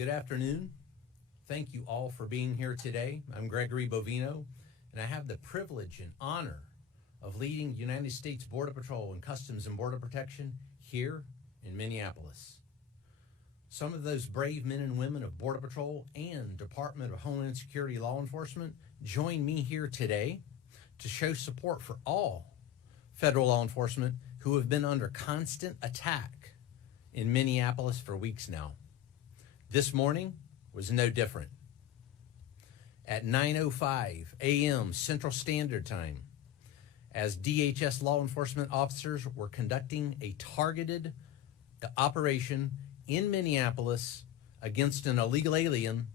Good afternoon. Thank you all for being here today. I'm Gregory Bovino, and I have the privilege and honor of leading the United States Border Patrol and Customs and Border Protection here in Minneapolis. Some of those brave men and women of Border Patrol and Department of Homeland Security law enforcement join me here today to show support for all federal law enforcement who have been under constant attack in Minneapolis for weeks now. This morning was no different. At 9:05 a.m. Central Standard Time, as DHS law enforcement officers were conducting a targeted operation in Minneapolis against an illegal alien,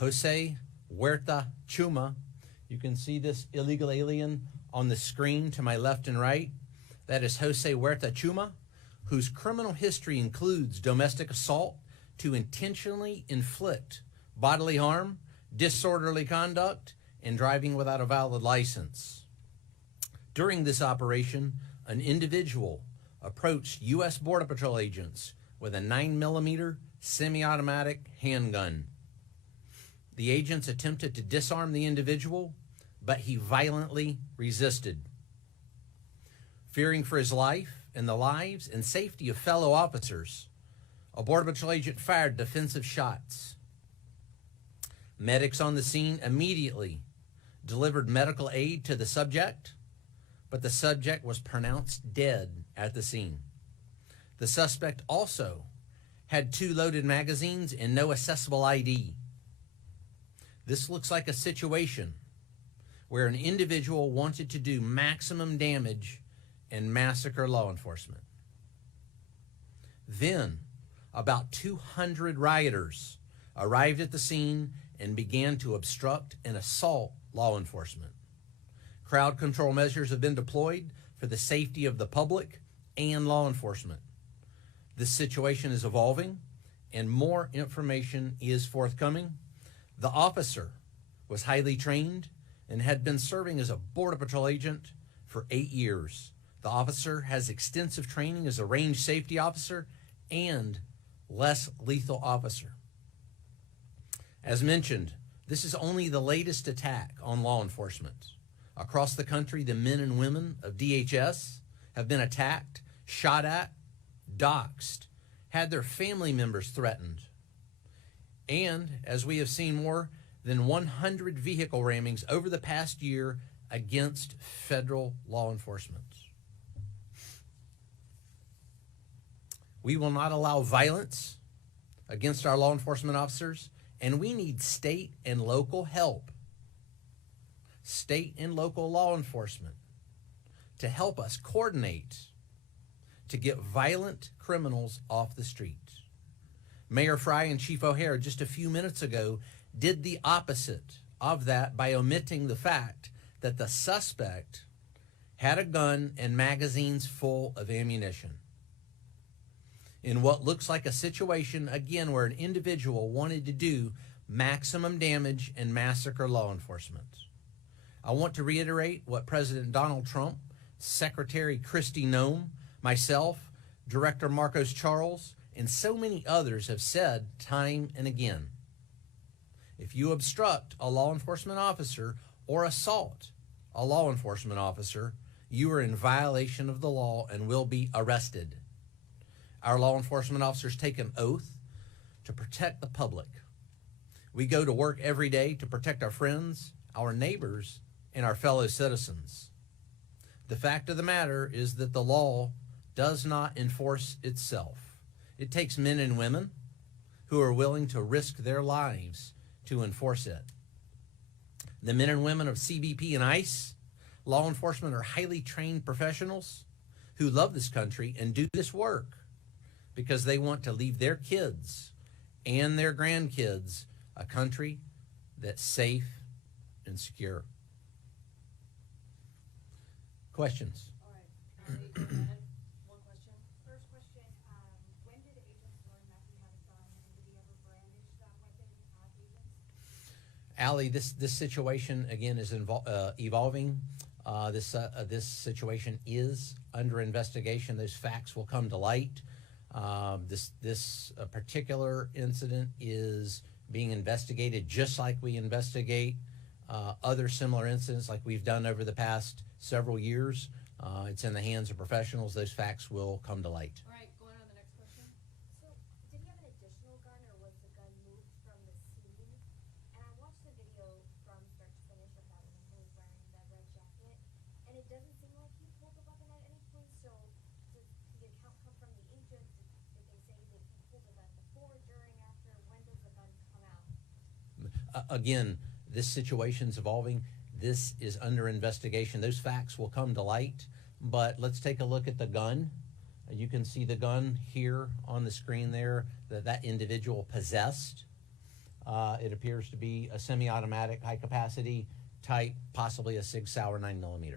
Jose Huerta Chuma. You can see this illegal alien on the screen to my left and right. That is Jose Huerta Chuma, whose criminal history includes domestic assault to intentionally inflict bodily harm, disorderly conduct, and driving without a valid license. During this operation, an individual approached U.S. Border Patrol agents with a 9mm semi-automatic handgun. The agents attempted to disarm the individual, but he violently resisted. Fearing for his life and the lives and safety of fellow officers, a Border Patrol agent fired defensive shots. Medics on the scene immediately delivered medical aid to the subject, but the subject was pronounced dead at the scene. The suspect also had 2 loaded magazines and no accessible ID. This looks like a situation where an individual wanted to do maximum damage and massacre law enforcement. Then, about 200 rioters arrived at the scene and began to obstruct and assault law enforcement. Crowd control measures have been deployed for the safety of the public and law enforcement. This situation is evolving and more information is forthcoming. The officer was highly trained and had been serving as a Border Patrol agent for 8 years. The officer has extensive training as a range safety officer and less lethal officer. As mentioned, this is only the latest attack on law enforcement. Across the country, the men and women of DHS have been attacked, shot at, doxxed, had their family members threatened. And, as we have seen, more than 100 vehicle rammings over the past year against federal law enforcement. We will not allow violence against our law enforcement officers, and we need state and local help, state and local law enforcement, to help us coordinate to get violent criminals off the street. Mayor Fry and Chief O'Hare just a few minutes ago did the opposite of that by omitting the fact that the suspect had a gun and magazines full of ammunition. In what looks like a situation, again, where an individual wanted to do maximum damage and massacre law enforcement. I want to reiterate what President Donald Trump, Secretary Kristi Noem, myself, Director Marcos Charles, and so many others have said time and again. If you obstruct a law enforcement officer or assault a law enforcement officer, you are in violation of the law and will be arrested. Our law enforcement officers take an oath to protect the public. We go to work every day to protect our friends, our neighbors, and our fellow citizens. The fact of the matter is that the law does not enforce itself. It takes men and women who are willing to risk their lives to enforce it. The men and women of CBP and ICE, law enforcement, are highly trained professionals who love this country and do this work because they want to leave their kids and their grandkids a country that's safe and secure. Questions? All right. One question. First question, when did agents learn that he had a gun, and did he ever brandish that weapon at agents? Allie, this situation, again, is evolving. This situation is under investigation. Those facts will come to light. This particular incident is being investigated just like we investigate other similar incidents like we've done over the past several years. It's in the hands of professionals. Those facts will come to light. All right, going on to the next question. So, did he have an additional gun, or was the gun moved from the scene? And I watched the video from start to finish of that when he was wearing the red jacket, and it doesn't seem like he pulled the weapon at any point. So, does the account come from the agents? Did they say that he pulled the gun before, during, after? When does the gun come out? Again, this situation's evolving. This is under investigation. Those facts will come to light. But let's take a look at the gun. You can see the gun here on the screen there that individual possessed. It appears to be a semi-automatic, high-capacity type, possibly a Sig Sauer 9mm.